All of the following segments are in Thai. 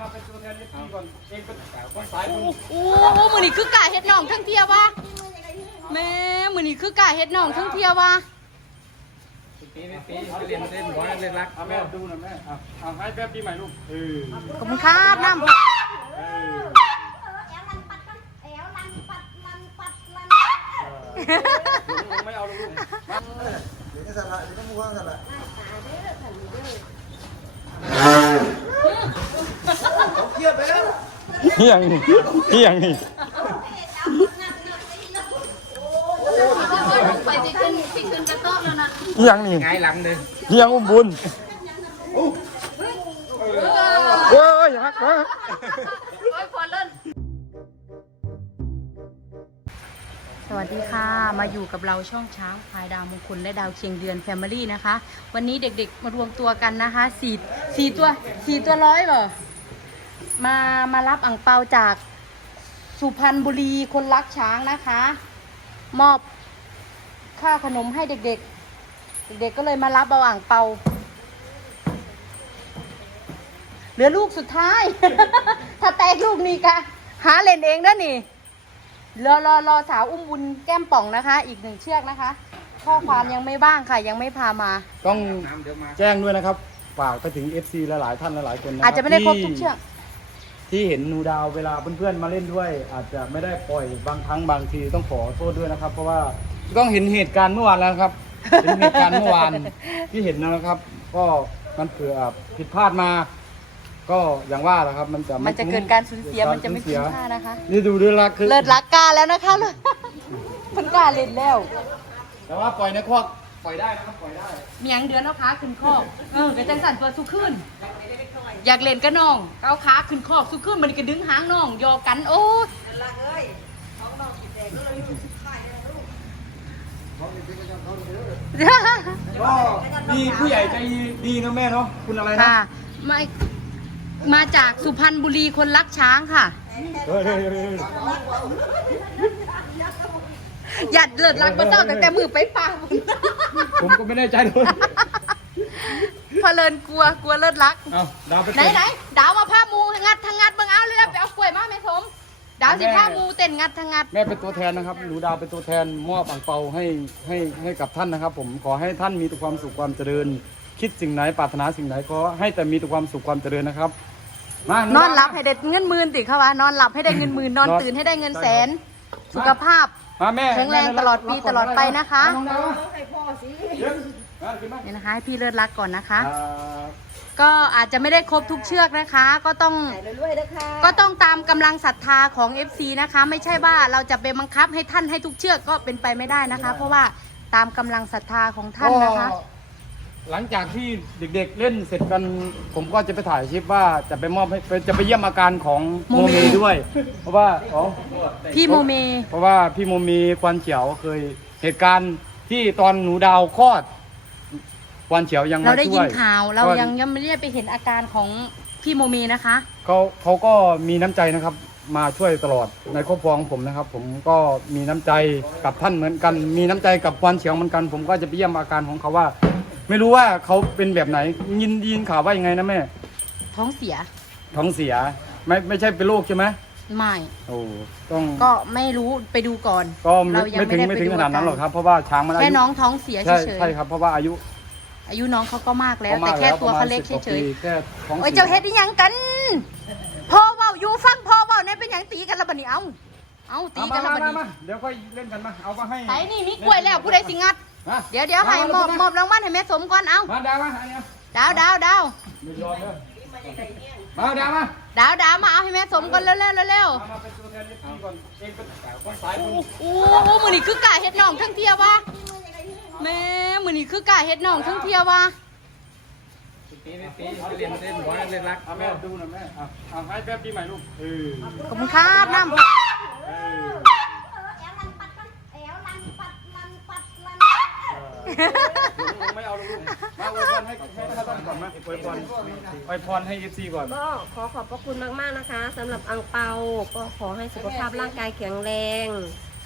มาเป็นตัวแทนเอฟซีก่อนเองเป็นคนสายบุญโอ้โหมือนี่คือกาเฮ็ดหน่องทั้งเทียววะแม่มือนี่คือกาเฮ็ดหน่องทั้งเทียววะปีนี้ปีเรียนเล่นบอลเล่นรักเอาแม่ดูหน่อยแม่เอาเอาให้แป๊บปีใหม่ลูกเออขอบคุณครับน้ำเออเอลันปัดลันปัดลันลุงไม่เอาลูกมาเดี๋ยวนี้สาระเดี๋ยวต้องมัวสาระ เขาเครียดไปแล้วเฮียงนี่เฮียงนี่ไปสิขึ้นสิขึ้นกระโต๊ะแล้วนะเฮียงนี่ไงหลังเลยเฮียงอุ้มบุญโอ้ยฮักฮักโอ้ยพอเล่นสวัสดีค่ะ มาอยู่กับเราช่องช้างพายดาวมงคลและดาวเคียงเดือนแฟมิลี่นะคะ วันนี้เด็กๆมารวมตัวกันนะคะสี่สี่ตัวสี่ตัวร้อยเหรอ มามารับอ่งเปาจากสุพรรณบุรีคนรักช้างนะคะ มอบค่าขนมให้เด็กๆ เด็กๆก็เลยมารับเอาอ่างเปา เหลือลูกสุดท้าย ถ้าแตกลูกนี้กะหาเล่นเองนะนี่รอรอรอสาวอุ้มบุญแก้มป่องนะคะ อีกหนึ่งเชือกนะคะ ข้อความยังไม่บ้างค่ะ ยังไม่พามา ต้องแจ้งด้วยนะครับฝากไปถึง FC หลายๆท่านหลายๆคนนะอาจจะไม่ได้ครบทุกเชือก ที่เห็นนูดาวเวลาเพื่อนๆมาเล่นด้วย อาจจะไม่ได้ปล่อยบางครั้งบางทีต้องขอโทษด้วยนะครับ เพราะว่าต้องเห็นเหตุการณ์เมื่อวานแล้วครับ เห็นเหตุการณ์เมื่อวานที่เห็นนะครับ ก็มันเผื่อผิดพลาดมา ก็อย่างว่าแหละครับ มันจะไมันจะเกิดการสูญเสียกิมันจะไม่สูคุ้ญมเสียค่านะคะนี่ดูด้วยละคือเลิศรักกาแล้วนะคะเพิ่นกล้าเล่นแล้ว แต่ว่าปล่อยในคอก ปล่อยได้นะครับปล่อยได้เมียงเดือนเอาขาขึ้นคอกเออกระจังสั่นตัวสุขึ้น อยากเล่นก็น้องเอาขาขึ้นคอกสุขึ้นมันก็ดึงหางน้องยอกันโอ้ยก็มีผู้ใหญ่ใจดีนะแม่เนาะคุณอะไรนะค่ะมามาจากสุพรรณบุรีคนรักช้างค่ะ เฮ้ยเฮ้ยเฮ้ย หยัดเลิศรักมาเจ้าตั้งแต่มือไปป่าบุญผมก็ไม่แน่ใจเลยพอเลินกลัวกลัวเลิศรัก เอาดาวไปไหนไหนดาวมาผ้ามูงัดทางงัดเบิ่งเอาเลยไปเอากล้วยมาแม่สมดาวสิผ้ามูเต้นงัดทางงัด แม่เป็นตัวแทนนะครับ หนูดาวเป็นตัวแทนมอบอ่างเปาให้ให้ให้กับท่านนะครับ ผม ขอให้ท่านมีแต่ความสุขความเจริญ คิดสิ่งไหนปรารถนาสิ่งไหนก็ให้แต่มีแต่ความสุขความเจริญนะครับ มานอนหลับให้ได้เงินหมื่นติเขาว่านอนหลับให้ได้เงินหมื่นนอนตื่นให้ได้เงินแสน สุขภาพ มาแม่แข็งแรงตลอดปีตลอดไปนะคะ น้องดาวให้พ่อสิมาขึ้นมาเนี่ยนะคะให้พี่เลิศรักก่อนนะคะอ่าก็อาจจะไม่ได้ครบทุกเชือกนะคะ ก็ต้องรวยๆนะคะก็ต้องตามกำลังศรัทธาของ FC นะคะ ไม่ใช่ว่าเราจะไปบังคับให้ท่านให้ทุกเชือกก็เป็นไปไม่ได้นะคะ เพราะว่าตามกำลังศรัทธาของท่านนะคะก็ หลังจากที่เด็กๆเล่นเสร็จกัน ผมก็จะไปถ่ายคลิปว่าจะไปมอบให้จะไปเยี่ยมอาการของโมโมเม เมด้วย เพราะว่าอ๋อพี่โมเม เพราะว่าพี่โมมีควันเฉียวเคยเหตุการณ์ที่ตอนหนูดาวคลอดควันเฉียวยังมาเราได้ยินช่วข่าวเราก็ยังยังไม่ได้ไปเห็นอาการของพี่โมเมนะคะ เขาเขาก็มีน้ำใจนะครับ มาช่วยตลอดในครอบครัวของผมนะครับ ผมก็มีน้ำใจกับท่านเหมือนกัน มีน้ำใจกับควันเฉียวเหมือนกัน ผมก็จะไปเยี่ยมอาการของเขาว่า ไม่รู้ว่าเขาเป็นแบบไหน ยินยินข่าวว่ายังไงนะแม่ ท้องเสียท้องเสียไม่ไม่ใช่เป็นโรคใช่ไหมไม่โอ้ต้องก็ไม่รู้ไปดูก่อนก็ไม่เรายังไม่ถึงไม่ได้ไม่ถึงไปดูขนาดนั้นหรอกครับเพราะว่าช้างมันอาแค่ยุน้องท้องเสียใช่เฉยใช่ครับเพราะว่าอายุๆอายุน้องเขาก็มากแล้วประมาแต่ณแค่ล้วตัวประมาเขาณเล็ก10ว่าเฉยปีแค่ท้องๆโอ้ยเสียเจ้าเฮ็ดอีหยังกันพ่อเว้าอยู่ฟังพ่อเว้าเนี่ยเป็นหยังตีกันและบัดนี้เอ้าเอ้าตีเอากัมานและมาบัดมานี้มาเดี๋ยวค่อยเล่นกันมาเอามาให้ไสนี่มีกล้วยแล้วผู้ใดสิงัด ฮะเดี๋ยวเดี๋ยวให้มอบมอบรางวัลให้แม่สมก่อนเอ้ามาดาวมาอันเนี้ยดาวดาวดาวไม่ยอมเด้อมาดาวมาดาวดาวมาเอาให้แม่สมก่อนเร็วเร็วเร็วเร็วเอามาเป็นตัวแทนเอฟซีก่อนเองเป็นคนสายบุญโอ้โหมือนี่คือกาเฮ็ดน่องทั้งเทียววะแม่มือนี่คือกาเฮ็ดน่องทั้งเทียววะปีนี้ปีเรียนเล่นบอลเล่นรักเอาแม่ดูหน่อยแม่เอาเอาให้แป๊บปีใหม่ลูกเออขอบคุณครับน้ำ ไม่เอาลูกมาอวยพรให้ให้ท่านก่อนมาอวยพรอวยพรให้เอฟซีก่อน ก็ขอขอบพระคุณมากๆนะคะสำหรับอังเปา ก็ขอให้สุขภาพร่างกายแข็งแรง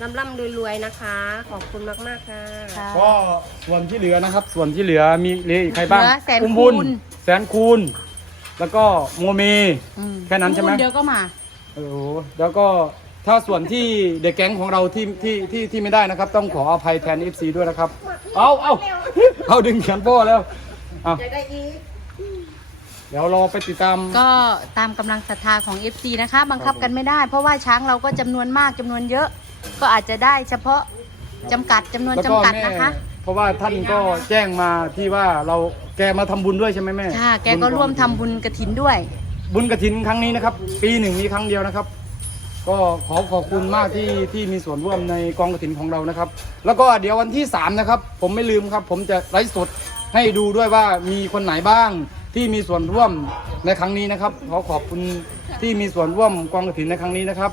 ร่ำร่ำรวยๆนะคะ ขอบคุณมากๆค่ะก็ส่วนที่เหลือนะครับ ส่วนที่เหลือมีเหลืออีกใครบ้างเหลือแสนอุ้มคูบุญณแสนคูณ แล้วก็โมเม อืมแค่นั้นใช่ไหม เดี๋ยวก็มา โอ้โหแล้วก็ถ้าส่วนที่เด็กแก๊งของเราที่ที่ที่ที่ไม่ได้นะครับ ต้องขออภัยแทน FC ด้วยนะครับ เอาเอาเอาดึงแขนโป้แล้วเอาเดี๋ยวรอไปติดตาม ก็ตามกำลังศรัทธาของ FC นะคะ บังคับกันไม่ได้ เพราะว่าช้างเราก็จำนวนมากจำนวนเยอะ ก็อาจจะได้เฉพาะจำกัดจำนวนแล้วจำก็กัดแม่นะคะ เพราะว่าท่านก็แจ้งมาที่ว่าเราแกมาทำบุญด้วยใช่ไหมแม่ค่ะ แกก็ร่วมทำบุญกระถินด้วย บุญกระถินครั้งนี้นะครับ ปีหนึ่งมีครั้งเดียวนะครับ ก็ขอขอบคุณมากที่ที่มีส่วนร่วมในกองกระถินของเรานะครับ แล้วก็เดี๋ยววันที่ 3 นะครับ ผมไม่ลืมครับ ผมจะไลฟ์สดให้ดูด้วยว่ามีคนไหนบ้างที่มีส่วนร่วมในครั้งนี้นะครับ ขอขอบคุณที่มีส่วนร่วมกองกระถินในครั้งนี้นะครับ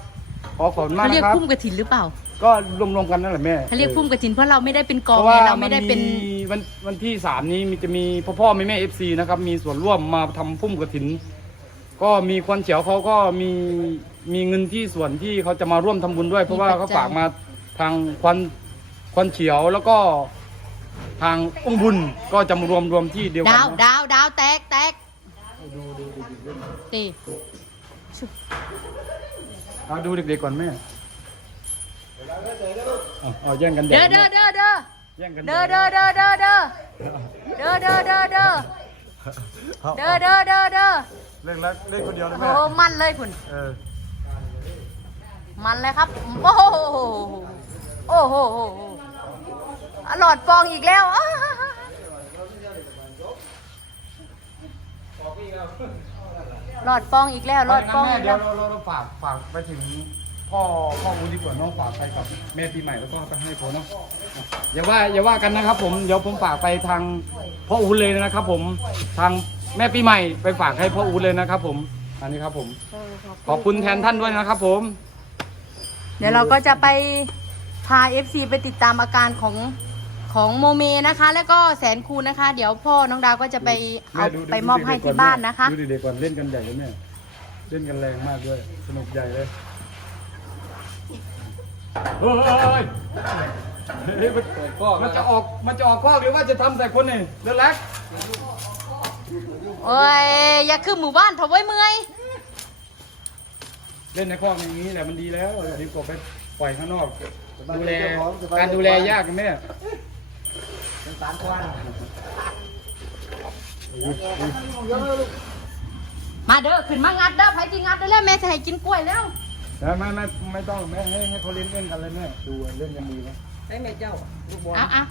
ขอขอบคุณมากเขาเรียกนะครับ พุ่มกระถินหรือเปล่าก็รวมๆกันนั่นแหละแม่เขาเรียกพุ่มกระถินเพราะเราไม่ได้เป็นกเพองราะไงว่าเรามัไม่นได้เป็นมีวันวันที่สามนี้มีจะมีพ่อพ่อแม่แม่เอฟซีนะครับ มีส่วนร่วมมาทำพุ่มกระถิน ก็มีควันเฉียวเขาก็มี มีเงินที่ส่วนที่เขาจะมาร่วมทำบุญด้วย เพราะว่ามีปัเขาจจัยฝากมาทางควันควันเฉียวแล้วก็ทางองค์บุญก็จะมารวมรวมที่เดียวกัดาวเนอะดาวดาวแตกแตกตีเอาดูเด็กๆก่อนแม่เอาเอาแย่งกันใหญ่เด้อเด้อเด้อเด้อแย่งกันใหญ่เด้อเด้อเด้อเด้อเด้อเด้อเด้อเด้อเด้อเด้อเด้อเด้อเด้อเล่นแล้วเล่นคนเดียวนะโอ้แม่โหมันเลยคุณเออ มันเลยครับ โอ้โหโอ้โหอะหลอดฟองอีกแล้วอ้าหลอดฟองอีกแล้วหลอดฟองแม่อีกเดี๋แล้ยววเราเราฝากฝากไปถึงพ่อพ่ออูดีกว่าน้องฝากไปกับแม่ปีใหม่แล้วก็ไปให้ผมเนาะอย่าว่าอย่าว่ากันนะครับ ผมเดี๋ยวผมฝากไปทางพ่ออูดเลยนะครับ ผมทางแม่ปีใหม่ไปฝากให้พ่ออูดเลยนะครับ ผมอันนี้ครับผม ขอบคุณแทนท่านด้วยนะครับ ผม เดี๋ยวเราก็จะไปพา FC ไปติดตามอาการของของโมเมนะคะ แล้วก็แสนคูณนะคะ เดี๋ยวพ่อน้องดาวก็จะไปเอาแม่ดูดูไปมอบให้ที่บ้านนะคะ ดูเด็กๆก่อนเล่นกันใหญ่เลยแม่เล่นกันแรงมากด้วยสนุกใหญ่เลยเฮ้ยเฮ้ยมันมันจะออกมันจะออกข้อหรือว่าจะทำใส่คนนี่เดี๋ยวแรกโอ้ยอย่าขึ้นหมู่บ้านเถอะเว้ยเมื่อย เล่นในคอกอย่างนี้แหละมันดีแล้วดีกว่าไปปล่อยข้างนอก ดูแลการดูแลยากกันไหมเนี่ยเป็นสารควันมาเด้อขึ้นมางัดเด้อไผจีงัดเด้อแล้วแม่จะให้กินกล้วยแล้วไม่ไม่ไม่ไม่ต้องแม่ให้ให้เขาเล่นเล่นกันเลยแม่ดูเล่นกันดีไหมเอาเอา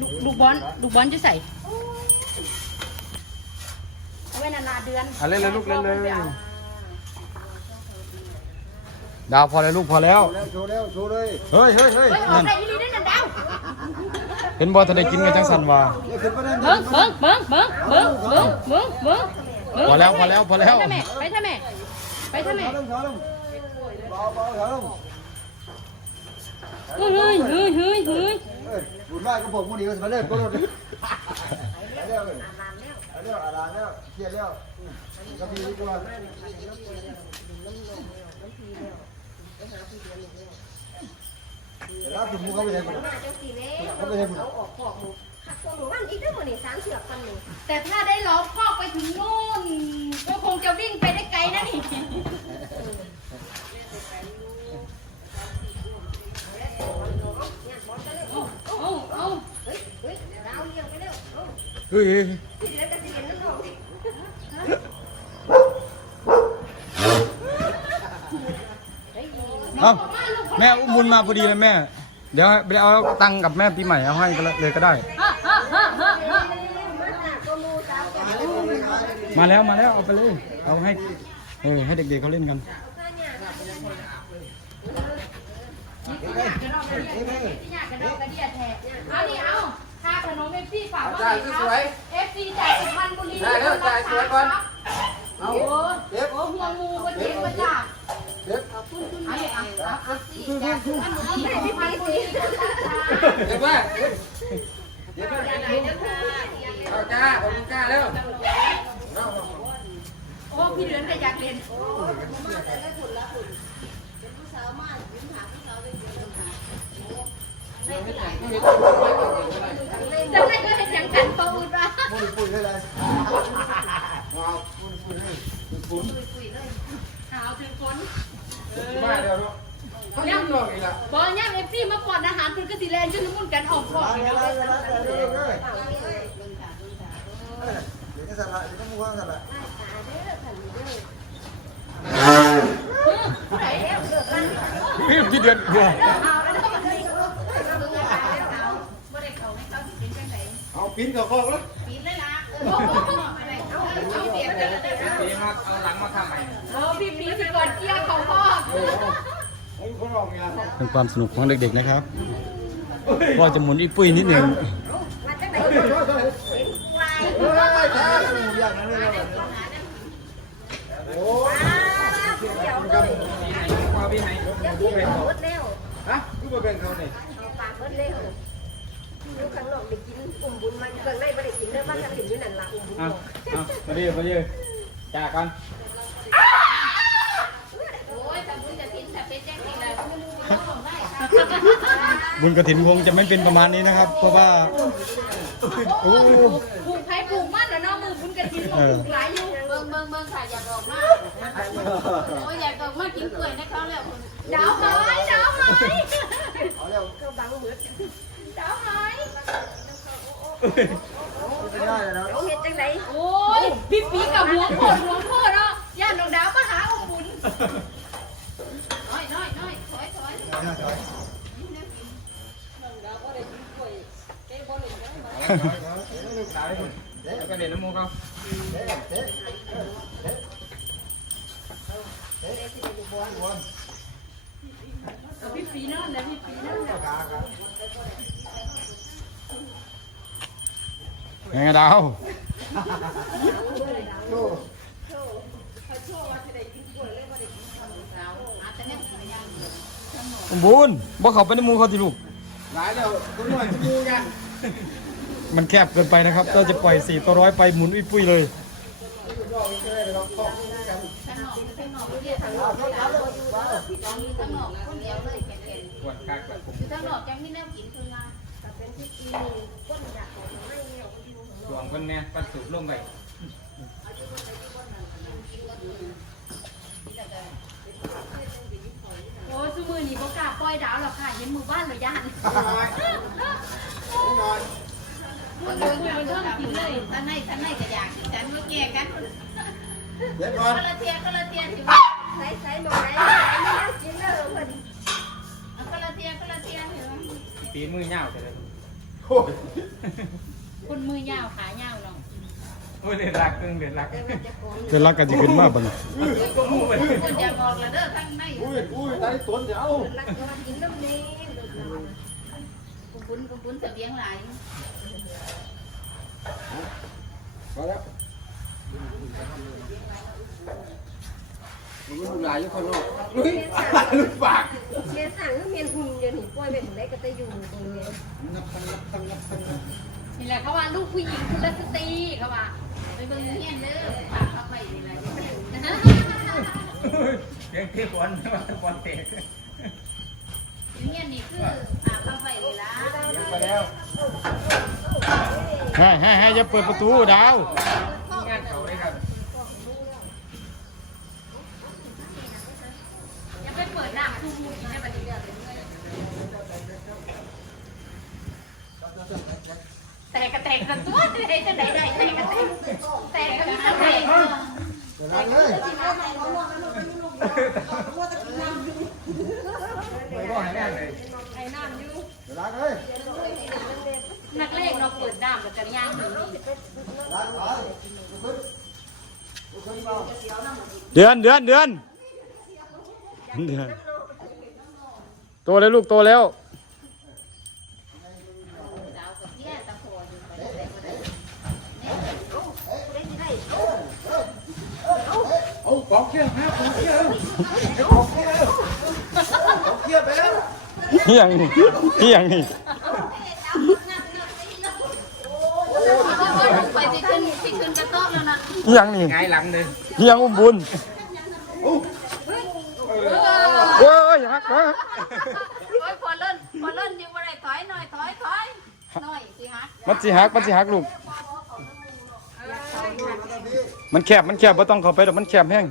ลูกลูกบอลลูกบอลจะใส่เอาไว้นานๆเดือนอะเล่นเลยลูกเล่นเลย ดาวพอแล้วลูกพอแล้ว แล้วโชว์แล้วโชว์เลยเฮ้ยเฮ้ยเฮ้ยเฮ้ยออกได้อีหลีได้อนั่นดาวเห็นบอลทะเลกินกันจังสันว่านี่ขึ้นประเด็นเบิ้งเบิ้งเบิ้งเบิ้งเบิ้งเบิ้งเบิ้งเบิ้งเบิ้งพอแล้วพอแล้วพอแล้ว ไปทำแม่ไปทำแม่ไปทำแม่ขาลงขาลงเบาเบาขาลงเฮ้ยเฮ้ยเฮ้ยเฮ้ยเฮ้ยเฮ้ยบุญไหว้ก็บอกมูดีก็สบายเลยก็รถเลยแล้วแล้วอาลาแล้วเครียดแล้วก็มีดีกว่า แล้วถึงมูเขาไปไหนบุญเขาไปไหนบุญออกขอกหมูหักตัวหมูวันอีกเรื่องมันนี่สามเสือกกันนี่แต่ถ้าได้ล้อมคอกไปถึงนู่นก็คงจะวิ่งไปได้ไกลนะนี่เอาเอาเฮ้ยเฮ้ยดาวเลี้ยงไปเร็วเฮ้ย พี่แล้วก็จะเห็นน้ำหนองสิ เอ้าแม่อุ้มบุญมาพอดีเลยแม่ เดี๋ยวไปเอาตังค์กับแม่ปีใหม่เอาให้ก็เลยก็ได้ มาแล้วมาแล้วเอาไปเลยเอาให้เออให้เด็กๆเขาเล่นกันเอาดิเอาค่าขนมเอฟซีฝากมาเลยครับเอฟซีจากสุพรรณบุรีได้แล้วจ่ายสวยก่อนเอาโอ้โหห่วงงูก็เจ๊งมาจาก เดี๋ยวว่าเดี๋ยวว่าเอาจ้าผมกล้าแล้วโอ้พี่เดือนก็อยากเรียนจะไม่ก็เห็นอย่างกันประมูลว่าปุ้ยปุ้ยให้เลยว้าวปุ้ยปุ้ยให้ปุ้ยปุ้ยเลยหาวถึงฝน มาเดี๋ยวเนาะเขายังนอกอีกละบอย่างเอฟซีมาก่อนอาหารคุณก็สิแลนจนน้ำมันกันออกก่อนไปเนาะไปไปไปเลยเดี๋ยวจะสั่นละเดี๋ยวต้องม้วนสั่นละพี่ที่เดือนกว่าเอาปิ้นกับคอกแล้วปี มาเอาหลังมาทำใหม่โอ้พี่ปีสิก่อนเกี้ยของพ่อไอ้คนออกงานเป็นความสนุกของเด็กๆนะครับพ่อจะหมุนอีปุ้ยนิดหนึ่งมาจากไหนเฮ้ยเห็นควายแท้อย่างนั้นเลยโอ้ยเดี๋ยวเลยว่าพี่ไหนเดี๋ยวกินหมดแล้วฮะคือมาเป็นเขาเนี่ยเอาปากหมดแล้วอยู่ข้างนอกได้กินอุ่มบุญมันเครื่องในไม่ได้กินเด้อบ้านกันอยู่นั่นล่ะอุ่มบุญอะอะ มาดิมาดิจากกันบุญกระถินคงจะไม่เป็นประมาณนี้นะครับ เพราะว่าโอ้ปลูกไผ่ปลูกมันแล้วเนาะมือบุญกระถิ่นปลูกหลายอยู่เบิ่งเบิ่งเบิ่งค่ะอยากออกมาโอ้ยอยากออกมากินกล้วยนะเขาแล้วคุณดาวหายดาวหายเอาแล้วก็บังเหมือนดาวหาย ไม่ได้เลยนะเอาเฮ็ดจังได๋โอ้ยพี่ปีกับหัวโคตรหัวโคตรเนาะย่านดอกดาวมาหาองบุญน้อยน้อยน้อยถอยถอยแล้วก็เด่นน้ำมูกเขาพี่ปีนอนนะพี่ปีนอนนะ ไงดาวบุญบ่เขาไปในหมูเขาที่ลูก หลายแล้วคุณหน่อยจะมูกันมันแคบเกินไปนะครับเราจะปล่อย4ตัวร้อยไปหมุนอุ้ยปุ้ยเลยข้างนอกคนเดียวเลยแก่ปวดกากปวดผมๆอยู่ข้างนอกจังมีแนวกินคือมา ดวงคนเนี่ยปัดสุกลงไปโอ้สมือนี่บ่กล้าปล่อยดาวหรอกค่ะเห็นมือบ้านเลยย่านคนเดินอยู่เรื่องกินเลยท่านในท่านในก็อยากฉันเมื่อกี้กันเดี๋ยวก่อนคนละเทียคนละเทียสิใส่ใส่หมองไหนเอากินเด้อเพิ่นคนละเทียคนละเทียเห็นไหมปีมือเหี่ยวจะเลยโอ้ย คนมือยาวขายาวเนาะโอ้ยเดือดรักตึงเดือดรักแต่ว่าจะของเดือดรักกันจะขึ้นมากบังก็มูไปคนอยากบอกละเด้อข้างในอุ้ยอุ้ยตายต้นเดี๋ยวรักก็ว่ากินน้ำนี้คุณคุณคุณจะเลี้ยงหลายพอแล้วมันลูกหลายอยู่คนนอกลุยลุยปากเมียสั่งก็เมียนหุ่นเดี๋ยวนี้ปล่อยไปถึงได้ก็จะอยู่ตรงนี้นับตั้งนับตั้งนับตั้ง นี่แหละเขาว่าลูกผู้หญิงคุณสตรีเขาว่าไปเบิ่งเฮียนเด้อฝากเอาไปนี่แหละเสียงเที่ฝนฝนเตะเฮียนนี่คือฝากเอาไปนี่ล่ะไปแล้วให้ให้ให้อย่าเปิดประตูดาวงานเขาเลยครับ อย่าไปเปิดหน้าดูมูกินได้บัดนี้แต่กระแตกกันตัว ได้จะได้ได้แต่กระแต่ก็มีกระแตกเดี๋ยวนั้นเลยไม่ก็หายแน่เลยไอ้น้ำอยู่ล้างเลยนักเลงเราเปิดน้ำกับกันย่างหนึ่งนี่ล้างล้างเดือนเดือนเดือนเดือนโตแล้วลูกโตแล้ว ดาวกับเฮียตะโพน เอากองเขี้ยวนะกองเขี้ยวกองเขี้ยวกองเขี้ยวไปแล้วเฮียงนี่เฮียงนี่ไปที่ขึ้นที่ขึ้นกระต๊อบแล้วนะเฮียงนี่ไงหลังเลยเฮียงอุ้มบุญโอ้ยฮักฮักโอ้ยพอเล่นพอเล่นยังบ่ได้ถอยหน่อยถอยถอยหน่อยสิฮะมันสิฮักมันสิฮักลูกมันแคบมันแคบไม่ต้องเข้าไปแต่มันแคบแห้ง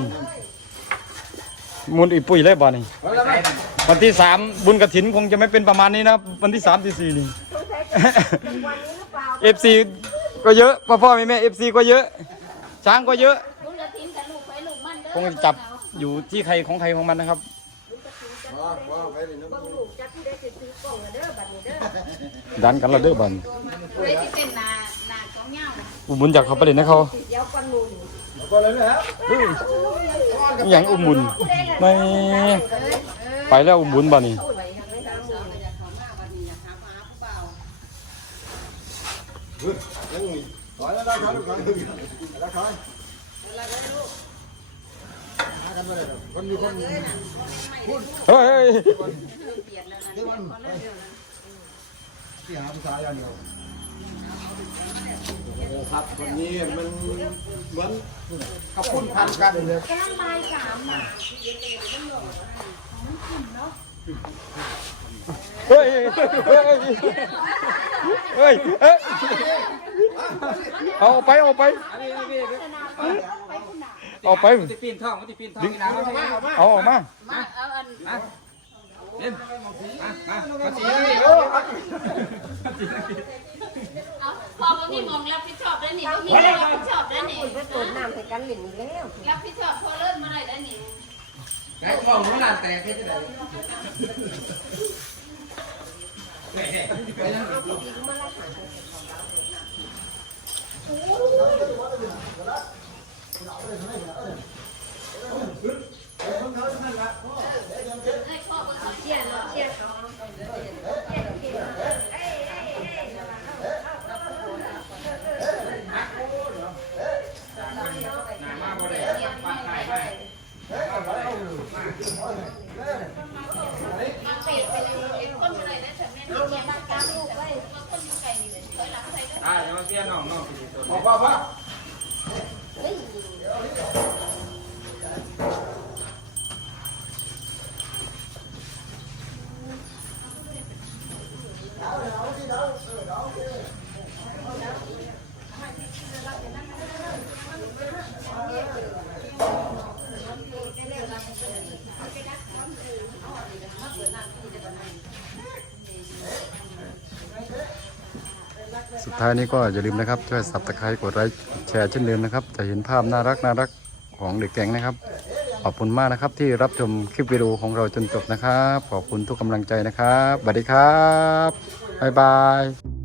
มมุนอีปุ๋ยเลยบ่นี่เอาละไหมวันที่สามบุญกระถินคงจะไม่เป็นประมาณนี้นะวันที่สามที่สี่นี่ต้องใช้วันนี้หรือเปล่าเอฟซีก็เยอะพ่อพ่อแม่แม่เอฟซีก็เยอะ ช้างก็เยอะลูกละทิ้งกับลูกไปลูกมันเด้อคงจะจับอยู่ที่ใครของใครของมันนะครับว้าวว้าวไปเลยนะบางลูกจักผู้ใดสิซื้อกล่องละเด้อบัดนี้เด้อดันกันและเด้อบันผู้ใดที่เป็นนานาของเหงาน่ะอุบุญจากเขาไปเลยนะเขาเดี๋ยวก่อนห นูนี่ก็เลยนะครับเฮ้ยอหย่างอุบุญไม่ไปแล้วอุบุญบ่นี่ยังมีถอยแล้วได้ครับถอยแล้วถอยหากันไปเลยคนมีคนเฮ้ย ครับวันนี้มันเหมือนขับพุ่นพันกันเลยกำลังบายสามน่ะเฮ้ย เฮ้ย เฮ้ย เฮ้ย เอาไป เอาไป เอาไปมันจะปีนท่องมันจะปีนท่องนี่นะเอามาเอามาเอาออกมามา เอาอันเล่นมามามาสีเอาพอบ่มีหมองรับผิดชอบได้อนี่บ่มีหมองรับผิดชอบได้อนี่ไปตรวจน้ำใส่กันหลินอีกแล้วรับผิดชอบพอเลิศมาได้ได้อนี่ไอ้ของมันลานแตกแค่ไหนเชี่ยเนาะเชี่ยเขา มาบ่ได้ปาดตายไป มาเป็ดไปเลยเอ็ดคนบ่ได้ได้อแต่แม่นเสียงมันกลางลูกไว้มาคนอยู่ไกลนี่เลยถอยหลังใส่เด้อ อ่าจะมาเสียน้องน้องสิตัว บอกว่าว่า สุดท้ายนี้ก็อย่าลืมนะครับช่วยสับตะไคร้กดไลค์แชร์เช่นเดิมนะครับ จะเห็นภาพน่ารักน่ารักของเด็กแก๊งนะครับ ขอบคุณมากนะครับ ที่รับชมคลิปวิดีโอของเราจนจบนะครับ ขอบคุณทุกกำลังใจนะครับสวัสดีครับบ๊ายบาย